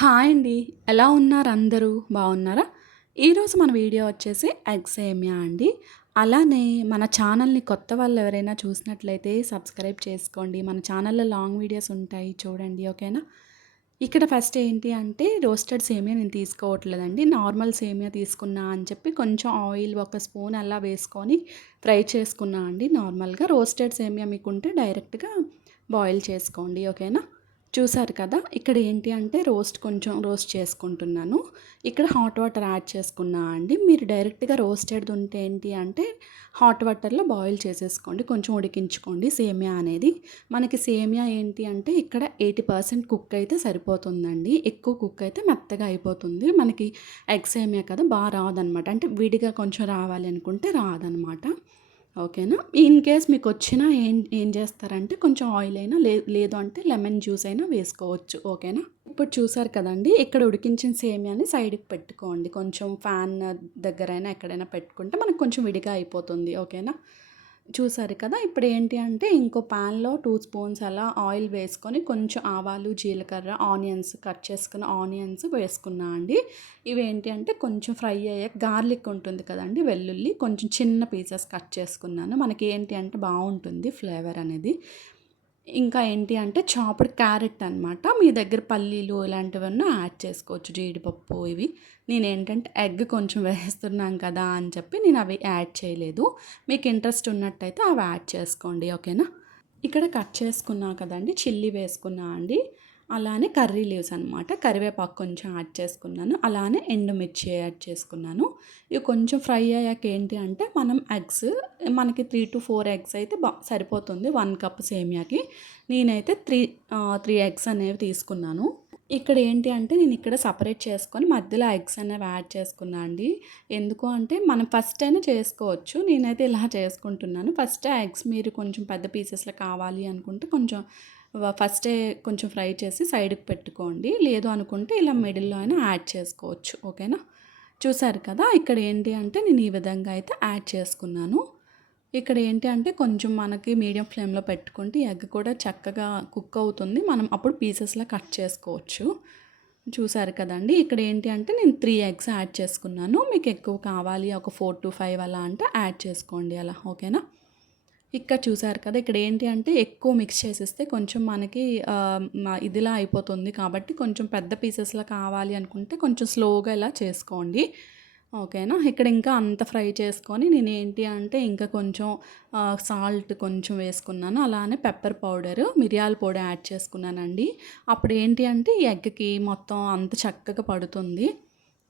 Hi అండి. ఎలా ఉన్నారు అందరూ? బాగున్నారా? ఈరోజు మన వీడియో వచ్చేసి ఎగ్ సేమియా అండి. అలానే మన ఛానల్‌ని కొత్త వాళ్ళు ఎవరైనా చూసినట్లయితే సబ్స్క్రైబ్ చేసుకోండి. మన ఛానల్‌లో లాంగ్ వీడియోస్ ఉంటాయి చూడండి. ఓకేనా? ఇక్కడ ఫస్ట్ ఏంటి అంటే రోస్టెడ్ సేమియా నేను తీసుకోవట్లేదండి. నార్మల్ సేమియా తీసుకున్నా అని చెప్పి కొంచెం ఆయిల్ ఒక స్పూన్ అలా వేసుకొని ఫ్రై చేసుకున్నా అండి నార్మల్‌గా. రోస్టెడ్ సేమియా మీకుంటే డైరెక్ట్‌గా బాయిల్ చేసుకోండి. ఓకేనా? చూసారు కదా! ఇక్కడ ఏంటి అంటే కొంచెం రోస్ట్ చేసుకుంటున్నాను. ఇక్కడ హాట్ వాటర్ యాడ్ చేసుకున్నా అండి. మీరు డైరెక్ట్‌గా రోస్టెడ్‌ది ఉంటే ఏంటి అంటే హాట్ వాటర్‌లో బాయిల్ చేసేసుకోండి. కొంచెం ఉడికించుకోండి సేమియా అనేది. మనకి సేమియా ఏంటి అంటే ఇక్కడ 80% కుక్ అయితే సరిపోతుందండి. ఎక్కువ కుక్ అయితే మెత్తగా అయిపోతుంది. మనకి ఎగ్ సేమియా కదా! రాదనమాట. అంటే విడిగా కొంచెం రావాలి అనుకుంటే రాదనమాట. ఓకేనా? ఇన్ కేస్ మీకొచ్చినా ఏం ఏం చేస్తారంటే కొంచెం ఆయిల్ అయినా లేదు అంటే లెమన్ జ్యూస్ అయినా వేసుకోవచ్చు. ఓకేనా? ఇప్పుడు చూసారు కదండీ! ఇక్కడ ఉడికించిన సేమియాని సైడ్‌కి పెట్టుకోండి. కొంచెం ఫ్యాన్ దగ్గరైనా ఎక్కడైనా పెట్టుకుంటే మనకు కొంచెం విడిగా అయిపోతుంది. ఓకేనా? చూసారు కదా! ఇప్పుడేంటి అంటే ఇంకో పాన్‌లో 2 స్పూన్స్ అలా ఆయిల్ వేసుకొని కొంచెం ఆవాలు, జీలకర్ర, ఆనియన్స్ కట్ చేసుకున్న ఆనియన్స్ వేసుకున్నా అండి. ఇవేంటి అంటే కొంచెం ఫ్రై అయ్యాక గార్లిక్ ఉంటుంది కదండీ! వెల్లుల్లి కొంచెం చిన్న పీసెస్ కట్ చేసుకున్నాను. మనకి ఏంటి అంటే బావుంటుంది ఫ్లేవర్ అనేది. ఇంకా ఏంటి అంటే చాప్డ్ క్యారెట్ అనమాట. మీ దగ్గర పల్లీలు ఇలాంటివన్నా యాడ్ చేసుకోవచ్చు. జీడిపప్పు ఇవి. నేనేంటంటే ఎగ్ కొంచెం వేస్తున్నాం కదా అని చెప్పి నేను అవి యాడ్ చేయలేదు. మీకు ఇంట్రెస్ట్ ఉన్నట్టయితే అవి యాడ్ చేసుకోండి. ఓకేనా? ఇక్కడ కట్ చేసుకున్నా కదండీ! చిల్లీ వేసుకున్నా అండి. అలానే కర్రీ లీవ్స్ అనమాట. కరివేపాకు కొంచెం యాడ్ చేసుకున్నాను. అలానే ఎండుమిర్చి యాడ్ చేసుకున్నాను. ఇవి కొంచెం ఫ్రై అయ్యాక ఏంటి అంటే మనం ఎగ్స్ మనకి 3-4 ఎగ్స్ అయితే సరిపోతుంది 1 కప్ సేమియాకి. నేనైతే 3 ఎగ్స్ అనేవి తీసుకున్నాను. ఇక్కడ ఏంటి అంటే నేను ఇక్కడ సపరేట్ చేసుకొని మధ్యలో ఎగ్స్ అనేవి యాడ్ చేసుకున్నా అండి. ఎందుకు అంటే మనం ఫస్ట్ అయినా చేసుకోవచ్చు. నేనైతే ఇలా చేసుకుంటున్నాను. ఫస్ట్ ఎగ్స్ మీరు కొంచెం పెద్ద పీసెస్‌లో కావాలి అనుకుంటే కొంచెం ఫస్టే కొంచెం ఫ్రై చేసి సైడ్‌కి పెట్టుకోండి. లేదు అనుకుంటే ఇలా మిడిల్‌లో అయినా యాడ్ చేసుకోవచ్చు. ఓకేనా? చూసారు కదా! ఇక్కడ ఏంటి అంటే నేను ఈ విధంగా అయితే యాడ్ చేసుకున్నాను. ఇక్కడ ఏంటి అంటే కొంచెం మనకి మీడియం ఫ్లేమ్‌లో పెట్టుకుంటే ఎగ్ కూడా చక్కగా కుక్ అవుతుంది. మనం అప్పుడు పీసెస్‌లా కట్ చేసుకోవచ్చు. చూసారు కదండీ! ఇక్కడ ఏంటి అంటే నేను 3 ఎగ్స్ యాడ్ చేసుకున్నాను. మీకు ఎక్కువ కావాలి ఒక 4-5 అలా అంటే యాడ్ చేసుకోండి అలా. ఓకేనా? ఇక్కడ చూసారు కదా! ఇక్కడ ఏంటి అంటే ఎక్కువ మిక్స్ చేసేస్తే కొంచెం మనకి ఇదిలా అయిపోతుంది కాబట్టి కొంచెం పెద్ద పీసెస్‌లా కావాలి అనుకుంటే కొంచెం స్లోగా ఇలా చేసుకోండి. ఓకేనా? ఇక్కడ ఇంకా అంత ఫ్రై చేసుకొని నేనేంటి అంటే ఇంకా కొంచెం సాల్ట్ కొంచెం వేసుకున్నాను. అలానే పెప్పర్ పౌడరు, మిరియాల పొడి యాడ్ చేసుకున్నానండి. అప్పుడు ఏంటి అంటే ఈ ఎగ్‌కి మొత్తం అంత చక్కగా పడుతుంది.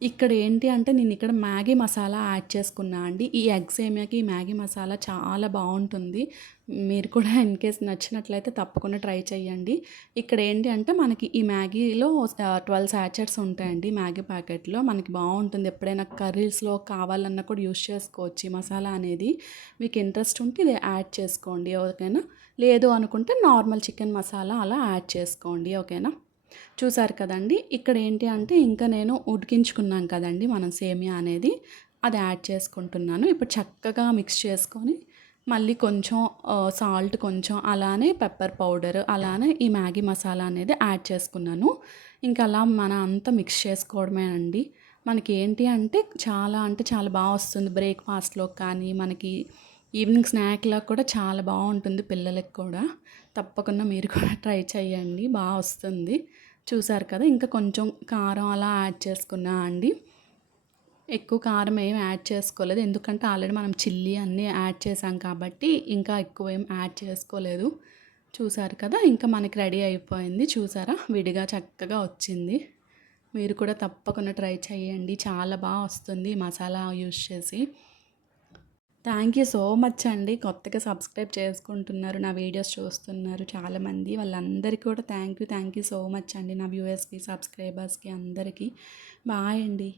ఇక్కడ ఏంటి అంటే నేను ఇక్కడ మ్యాగీ మసాలా యాడ్ చేసుకున్నా అండి. ఈ ఎగ్ సేమియాకి ఈ మ్యాగీ మసాలా చాలా బావుంటుంది. మీరు కూడా ఇన్ కేస్ నచ్చినట్లయితే తప్పకుండా ట్రై చేయండి. ఇక్కడ ఏంటి అంటే మనకి ఈ మ్యాగీలో 12 సాచెట్స్ ఉంటాయండి మ్యాగీ ప్యాకెట్‌లో. మనకి బావుంటుంది. ఎప్పుడైనా కర్రీస్‌లో కావాలన్నా కూడా యూజ్ చేసుకోవచ్చు ఈ మసాలా అనేది. మీకు ఇంట్రెస్ట్ ఉంటే ఇది యాడ్ చేసుకోండి. ఓకేనా? లేదు అనుకుంటే నార్మల్ చికెన్ మసాలా అలా యాడ్ చేసుకోండి. ఓకేనా? చూసారు కదండీ! ఇక్కడ ఏంటి అంటే ఇంకా నేను ఉడికించుకున్నాం కదండీ మనం సేమియా అనేది, అది యాడ్ చేసుకుంటున్నాను. ఇప్పుడు చక్కగా మిక్స్ చేసుకొని మళ్ళీ కొంచెం సాల్ట్ కొంచెం అలానే పెప్పర్ పౌడర్ అలానే ఈ మ్యాగీ మసాలా అనేది యాడ్ చేసుకున్నాను. ఇంకా అలా అంతా మిక్స్ చేసుకోవడమే అండి. మనకి ఏంటి అంటే చాలా బా వస్తుంది. బ్రేక్‌ఫాస్ట్‌లోకి కానీ మనకి ఈవినింగ్ స్నాక్‌లా కూడా చాలా బావుంటుంది పిల్లలకి కూడా. తప్పకుండా మీరు కూడా ట్రై చేయండి. వస్తుంది. చూసారు కదా! ఇంకా కొంచెం కారం అలా యాడ్ చేసుకున్నా అండి. ఎక్కువ కారం ఏమి యాడ్ చేసుకోలేదు. ఎందుకంటే ఆల్రెడీ మనం చిల్లీ అన్నీ యాడ్ చేసాం కాబట్టి ఇంకా ఎక్కువ ఏం యాడ్ చేసుకోలేదు. చూసారు కదా! ఇంకా మనకి రెడీ అయిపోయింది. చూసారా? విడిగా చక్కగా వచ్చింది. మీరు కూడా తప్పకుండా ట్రై చేయండి. చాలా వస్తుంది మసాలా యూజ్ చేసి. థ్యాంక్ యూ సో మచ్ అండి. కొత్తగా సబ్స్క్రైబ్ చేసుకుంటున్నారు. నా వీడియోస్ చూస్తున్నారు చాలామంది. వాళ్ళందరికీ కూడా థ్యాంక్ యూ సో మచ్ అండి. నా వ్యూవర్స్‌కి, సబ్స్క్రైబర్స్‌కి అందరికీ. బాయ్ అండి.